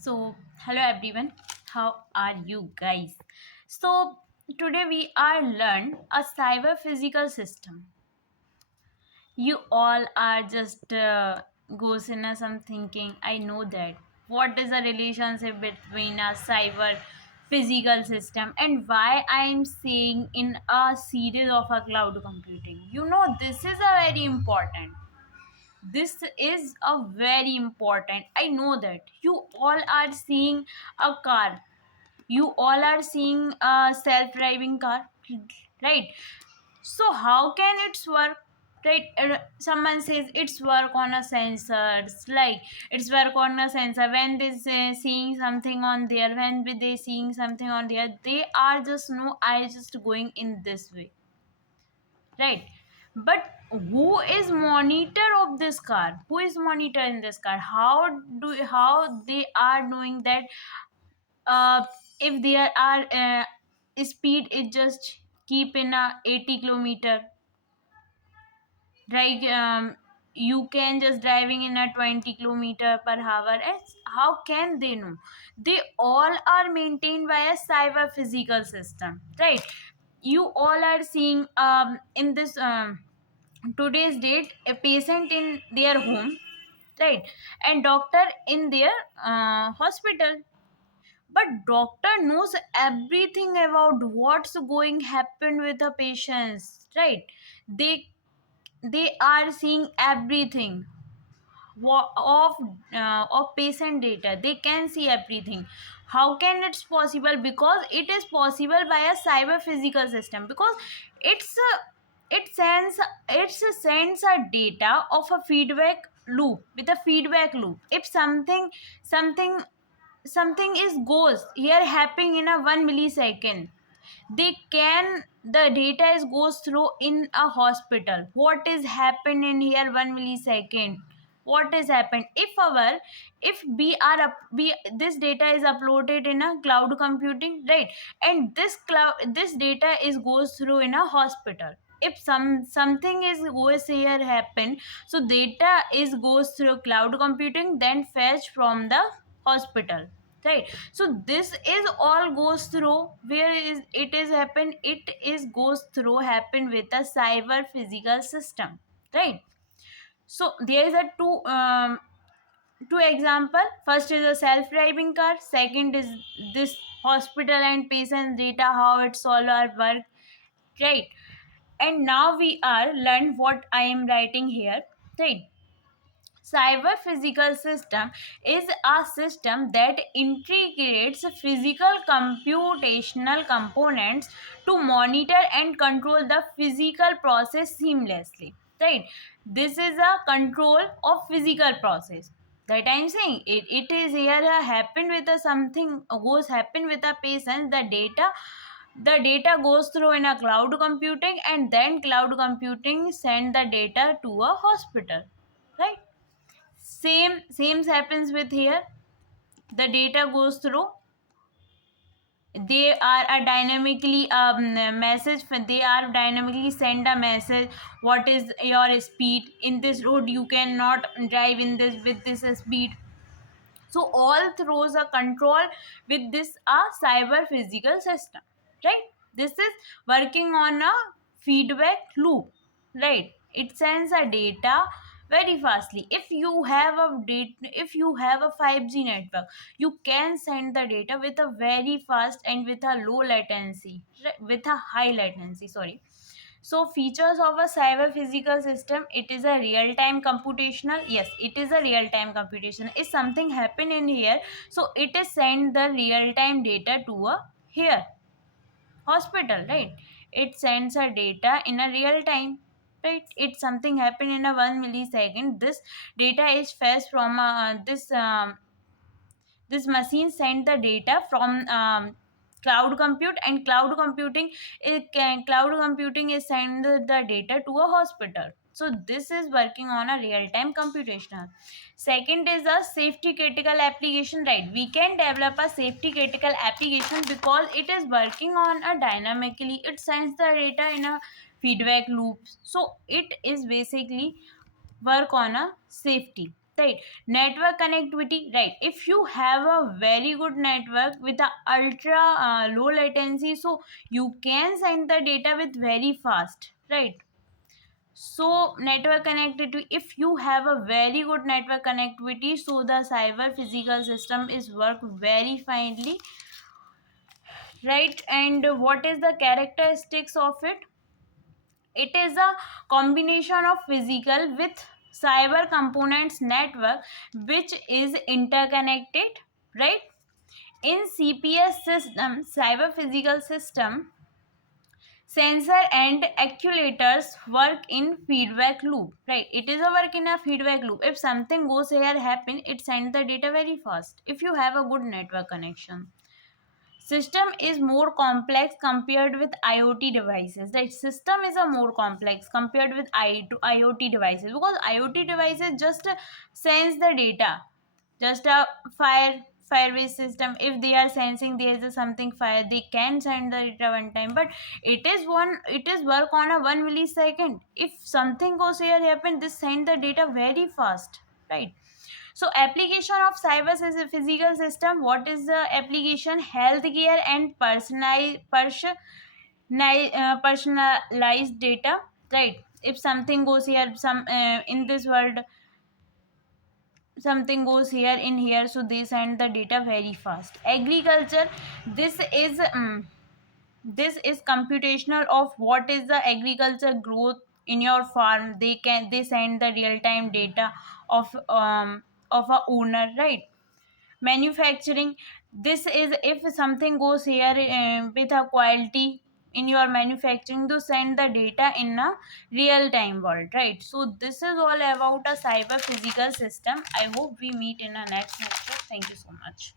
So, hello everyone. How are you guys? So, today we are learn a cyber physical system. You all are just goes in a some thinking. I know that. What is the relationship between a cyber physical system and why I am saying in a series of a cloud computing? This is a very important. This is a very important. I know that you all are seeing a car, you all are seeing a self-driving car, right? So how can it work, right? Someone says it's work on a sensors, like it's work on a sensor. When they say seeing something on there, when they seeing something on there, they are just no, I just going in this way, right? But who is monitor of this car, who is monitor in this car? How they are knowing that if there are speed is just keep in a 80 kilometer, right? You can just driving in a 20 kilometer per hour. And how can they know? They all are maintained by a cyber physical system, right? You all are seeing in this today's date a patient in their home, right? And doctor in their hospital. But doctor knows everything about what's going happen with the patients, right? They are seeing everything of patient data. They can see everything. How can it's possible? Because it is possible by a cyber physical system, because it's it sends it sends a data of a feedback loop, with a feedback loop. If something something is goes here happening in a 1 millisecond, they can the data is goes through in a hospital. What is happened in here 1 millisecond? What is happened if we are up we this data is uploaded in a cloud computing, right? And this data is goes through in a hospital. If something is goes here happen, so data is goes through cloud computing, then fetch from the hospital, right? So this is all goes through where is it is happen, it is goes through happen with a cyber physical system, right? So there is a two example. First is a self-driving car, second is this hospital and patient data, how it's all our work, right? And now we are learn what I am writing here, right? Cyber physical system is a system that integrates physical computational components to monitor and control the physical process seamlessly. Right? This is a control of physical process. That I'm saying it is here happen with a something goes happen with a patient. The data goes through in a cloud computing, and then cloud computing send the data to a hospital, right? Same happens with here. The data goes through, they are a dynamically message, they are dynamically send a message. What is your speed in this road? You cannot drive in this with this speed. So all throws a control with this a cyber physical system, right? This is working on a feedback loop, right? It sends a data very fastly. If you have a if you have a 5G network, you can send the data with a very fast and with a low latency, with a high latency, sorry. So features of a cyber physical system, it is a real time computational. Yes, it is a real time computation. If something happen in here, so it is send the real time data to a here hospital, right? It sends a data in a real time, right? It something happen in a 1 millisecond. This data is fetched from this machine send the data from cloud compute, and cloud computing is send the data to a hospital. So this is working on a real time computational. Second is a safety critical application, right? We can develop a safety critical application because it is working on a dynamically, it sends the data in a feedback loop. So it is basically work on a safety. right? Network connectivity, right? If you have a very good network with a ultra low latency, so you can send the data with very fast, right? So network connectivity, if you have a very good network connectivity, so the cyber physical system is work very finely, right? And what is the characteristics of it? It is a combination of physical with cyber components network which is interconnected, right? In CPS system, cyber physical system, sensor and actuators work in feedback loop, right? It is a work in a feedback loop. If something goes here happen, it sends the data very fast if you have a good network connection. System is more complex compared with IoT devices, right? System is a more complex compared with IoT devices, because IoT devices just sense the data, just a fire-based system. If they are sensing there is a something fire, they can send the data one time, but it is work on a 1 millisecond. If something goes here happen, this send the data very fast, right? So application of cyber physical system, what is the application? Healthcare and personalized data, right? If something goes here, some in this world something goes here in here, so they send the data very fast. Agriculture, this is this is computational of what is the agriculture growth in your farm. They send the real time data of a owner, right? Manufacturing, this is if something goes here with a quality in your manufacturing, to send the data in a real time world, right? So this is all about a cyber physical system. I hope we meet in a next lecture. Thank you so much.